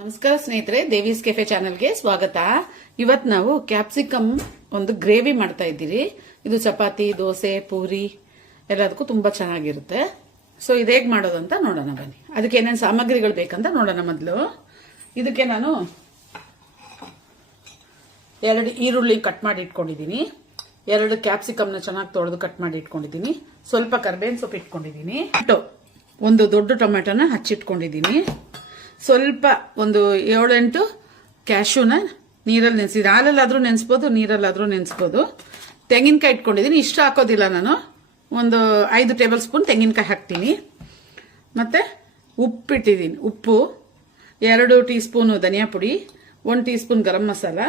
ನಮಸ್ಕಾರ ಸ್ನೇಹಿತರೆ, ದೇವೀಸ್ ಕೆಫೆ ಚಾನೆಲ್ಗೆ ಸ್ವಾಗತ. ಇವತ್ತು ನಾವು ಕ್ಯಾಪ್ಸಿಕಮ್ ಒಂದು ಗ್ರೇವಿ ಮಾಡ್ತಾ ಇದ್ದೀರಿ. ಇದು ಚಪಾತಿ, ದೋಸೆ, ಪೂರಿ ಎಲ್ಲದಕ್ಕೂ ತುಂಬಾ ಚೆನ್ನಾಗಿರುತ್ತೆ. ಸೊ ಇದು ಹೇಗೆ ಮಾಡೋದು ಅಂತ ನೋಡೋಣ ಬನ್ನಿ. ಅದಕ್ಕೆ ಏನೇನು ಸಾಮಗ್ರಿಗಳು ಬೇಕಂತ ನೋಡೋಣ. ಮೊದಲು ಇದಕ್ಕೆ ನಾನು 2 ಈರುಳ್ಳಿ ಕಟ್ ಮಾಡಿ ಇಟ್ಕೊಂಡಿದ್ದೀನಿ, 2 ಕ್ಯಾಪ್ಸಿಕಮ್ನ ಚೆನ್ನಾಗಿ ತೊಳೆದು ಕಟ್ ಮಾಡಿ ಇಟ್ಕೊಂಡಿದ್ದೀನಿ, ಸ್ವಲ್ಪ ಕರ್ಬೇವಿನ ಸೊಪ್ಪು ಇಟ್ಕೊಂಡಿದ್ದೀನಿ, ಒಂದು ದೊಡ್ಡ ಟೊಮೆಟೊನ ಹಚ್ಚಿಟ್ಕೊಂಡಿದ್ದೀನಿ, ಸ್ವಲ್ಪ ಒಂದು 7-8 ಕ್ಯಾಶ್ಯೂನ ನೀರಲ್ಲಿ ನೆನೆಸಿದ್ದೀನಿ. ಹಾಲಲ್ಲಾದ್ರೂ ನೆನೆಸ್ಬೋದು, ನೀರಲ್ಲಾದ್ರೂ ನೆನೆಸ್ಬೋದು. ತೆಂಗಿನಕಾಯಿ ಇಟ್ಕೊಂಡಿದ್ದೀನಿ, ಇಷ್ಟು ಹಾಕೋದಿಲ್ಲ ನಾನು, ಒಂದು 5 ಟೇಬಲ್ ಸ್ಪೂನ್ ತೆಂಗಿನಕಾಯಿ ಹಾಕ್ತೀನಿ. ಮತ್ತೆ ಉಪ್ಪಿಟ್ಟಿದ್ದೀನಿ, ಉಪ್ಪು 2 ಟೀ ಸ್ಪೂನು ಧನಿಯಾ ಪುಡಿ, 1 tea spoon garam masala,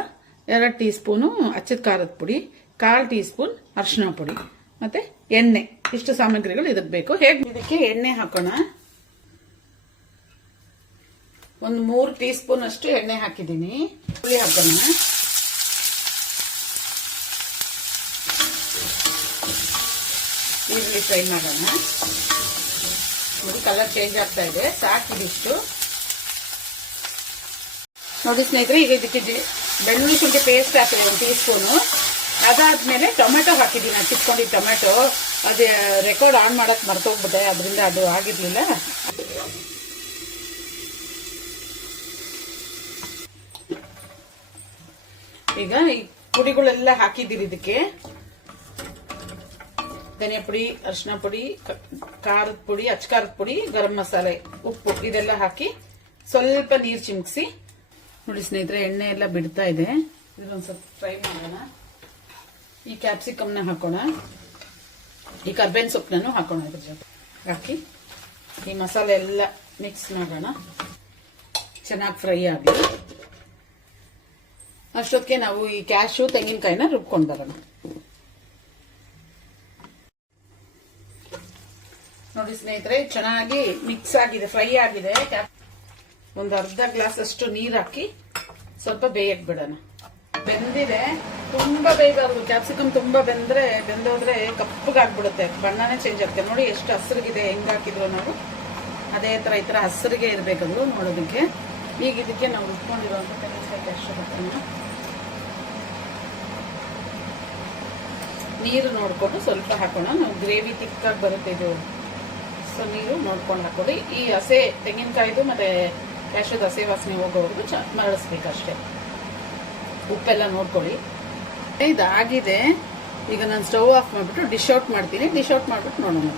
2 tea spoon ಅಚ್ಚದ ಖಾರದ ಪುಡಿ, 1/4 ಟೀ ಸ್ಪೂನ್ ಅರಿಶಿನ ಪುಡಿ, ಮತ್ತೆ ಎಣ್ಣೆ. ಇಷ್ಟು ಸಾಮಗ್ರಿಗಳು ಇದಕ್ಕೆ ಬೇಕು. ಹೇಗೆ ಇದಕ್ಕೆ ಎಣ್ಣೆ ಹಾಕೋಣ. ಒಂದು 3 ಟೀ ಸ್ಪೂನ್ ಅಷ್ಟು ಎಣ್ಣೆ ಹಾಕಿದ್ದೀನಿ. ಹುಳಿ ಹಾಕೋಣ. ಈರುಳ್ಳಿ ಫ್ರೈ ಮಾಡೋಣ. ನೋಡಿ ಕಲರ್ ಚೇಂಜ್ ಆಗ್ತಾ ಇದೆ, ಸಾಕಿದಿಷ್ಟು. ನೋಡಿ ಸ್ನೇಹಿತರೆ, ಈಗ ಇದಕ್ಕೆ ಬೆಳ್ಳುಳ್ಳಿ ಶುಂಠಿ ಪೇಸ್ಟ್ ಹಾಕಿದೆ 1 ಟೀ ಸ್ಪೂನು. ಅದಾದ್ಮೇಲೆ ಟೊಮೆಟೊ ಹಾಕಿದ್ದೀನಿ, ಹಚ್ಚಿಟ್ಕೊಂಡಿದ್ದ ಟೊಮೆಟೊ. ಅದೇ ರೆಕಾರ್ಡ್ ಆನ್ ಮಾಡಕ್ ಮರ್ತೋಗ್ಬಿಟ್ಟೆ, ಅದರಿಂದ ಅದು ಆಗಿರ್ಲಿಲ್ಲ. ಈಗ ಈ ಪುಡಿಗಳೆಲ್ಲ ಹಾಕಿದ್ದೀರಿ ಇದಕ್ಕೆ. ಧನಿಯಾ ಪುಡಿ, ಅರಿಶಿನ ಪುಡಿ, ಖಾರದ ಪುಡಿ, ಅಚ್ಚ ಖಾರದ ಪುಡಿ, ಗರಂ ಮಸಾಲೆ, ಉಪ್ಪು ಇದೆಲ್ಲ ಹಾಕಿ ಸ್ವಲ್ಪ ನೀರು ಚಿಮ್ಕಿಸಿ. ನೋಡಿ ಸ್ನೇಹಿತರೆ, ಎಣ್ಣೆ ಎಲ್ಲ ಬಿಡ್ತಾ ಇದೆ. ಇದೊಂದು ಸ್ವಲ್ಪ ಫ್ರೈ ಮಾಡೋಣ. ಈ ಕ್ಯಾಪ್ಸಿಕಮ್ನ ಹಾಕೋಣ, ಈ ಕರ್ಬೇವಿನ ಸೊಪ್ಪನ್ನು ಹಾಕೋಣ. ಇದ್ರ ಜೊತೆ ಹಾಕಿ ಈ ಮಸಾಲೆ ಎಲ್ಲ ಮಿಕ್ಸ್ ಮಾಡೋಣ, ಚೆನ್ನಾಗಿ ಫ್ರೈ ಆಗಲಿ. ಅಷ್ಟೊತ್ತಿಗೆ ನಾವು ಈ ಕ್ಯಾಶು ತೆಂಗಿನಕಾಯಿನ ರುಬ್ಕೊಂಡು ಬರೋಣ. ನೋಡಿ ಸ್ನೇಹಿತರೆ, ಚೆನ್ನಾಗಿ ಮಿಕ್ಸ್ ಆಗಿದೆ, ಫ್ರೈ ಆಗಿದೆ. ಒಂದು ಅರ್ಧ ಗ್ಲಾಸ್ ಅಷ್ಟು ನೀರು ಹಾಕಿ ಸ್ವಲ್ಪ ಬೇಯಕ್ ಬಿಡೋಣ. ಬೆಂದಿದೆ, ತುಂಬಾ ಬೇಯಬಾರ್ದು. ಕ್ಯಾಪ್ಸಿಕಮ್ ತುಂಬಾ ಬೆಂದೋದ್ರೆ ಕಪ್ಪಗಾಗ್ಬಿಡುತ್ತೆ, ಬಣ್ಣನೇ ಚೇಂಜ್ ಆಗುತ್ತೆ. ನೋಡಿ ಎಷ್ಟು ಹಸಿರಿಗಿದೆ, ಹೆಂಗ್ ಹಾಕಿದ್ರು ನಾವು ಅದೇ ತರ ಈ ತರ ಹಸಿರಿಗೆ ಇರ್ಬೇಕದು ನೋಡೋದಕ್ಕೆ. ಈಗ ಇದಕ್ಕೆ ನಾವು ರುಬ್ಕೊಂಡಿರುವಂತ ತೆಂಗಿನಕಾಯಿ ಕ್ಯಾಶು ಹಾಕೋಣ. ನೀರು ನೋಡ್ಕೊಂಡು ಸ್ವಲ್ಪ ಹಾಕೋಣ. ನಾವು ಗ್ರೇವಿ ತಿಕ್ಕಾಗಿ ಬರುತ್ತೆ ಇದು, ಸೊ ನೀರು ನೋಡ್ಕೊಂಡು ಹಾಕೊಳ್ಳಿ. ಈ ಹಸೆ ತೆಂಗಿನಕಾಯ್ದು ಮತ್ತೆ ಕ್ಯಾಶುದ ಹಸೆ ವಾಸನೆ ಹೋಗೋವರೆಗೂ ಮರಳಿಸ್ಬೇಕಷ್ಟೇ. ಉಪ್ಪೆಲ್ಲ ನೋಡ್ಕೊಳ್ಳಿ. ಇದಾಗಿದೆ. ಈಗ ನಾನು ಸ್ಟವ್ ಆಫ್ ಮಾಡಿಬಿಟ್ಟು ಡಿಶ್ ಔಟ್ ಮಾಡ್ತೀನಿ. ಡಿಶ್ ಔಟ್ ಮಾಡ್ಬಿಟ್ಟು ನೋಡೋಣ.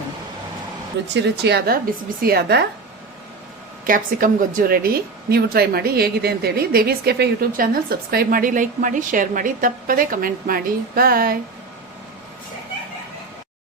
ರುಚಿಯಾದ ಬಿಸಿ ಬಿಸಿಯಾದ ಕ್ಯಾಪ್ಸಿಕಮ್ ಗೊಜ್ಜು ರೆಡಿ. ನೀವು ಟ್ರೈ ಮಾಡಿ, ಹೇಗಿದೆ ಅಂತೇಳಿ. ದೇವೀಸ್ ಕೆಫೆ ಯೂಟ್ಯೂಬ್ ಚಾನಲ್ ಸಬ್ಸ್ಕ್ರೈಬ್ ಮಾಡಿ, ಲೈಕ್ ಮಾಡಿ, ಶೇರ್ ಮಾಡಿ, ತಪ್ಪದೆ ಕಮೆಂಟ್ ಮಾಡಿ. ಬಾಯ್.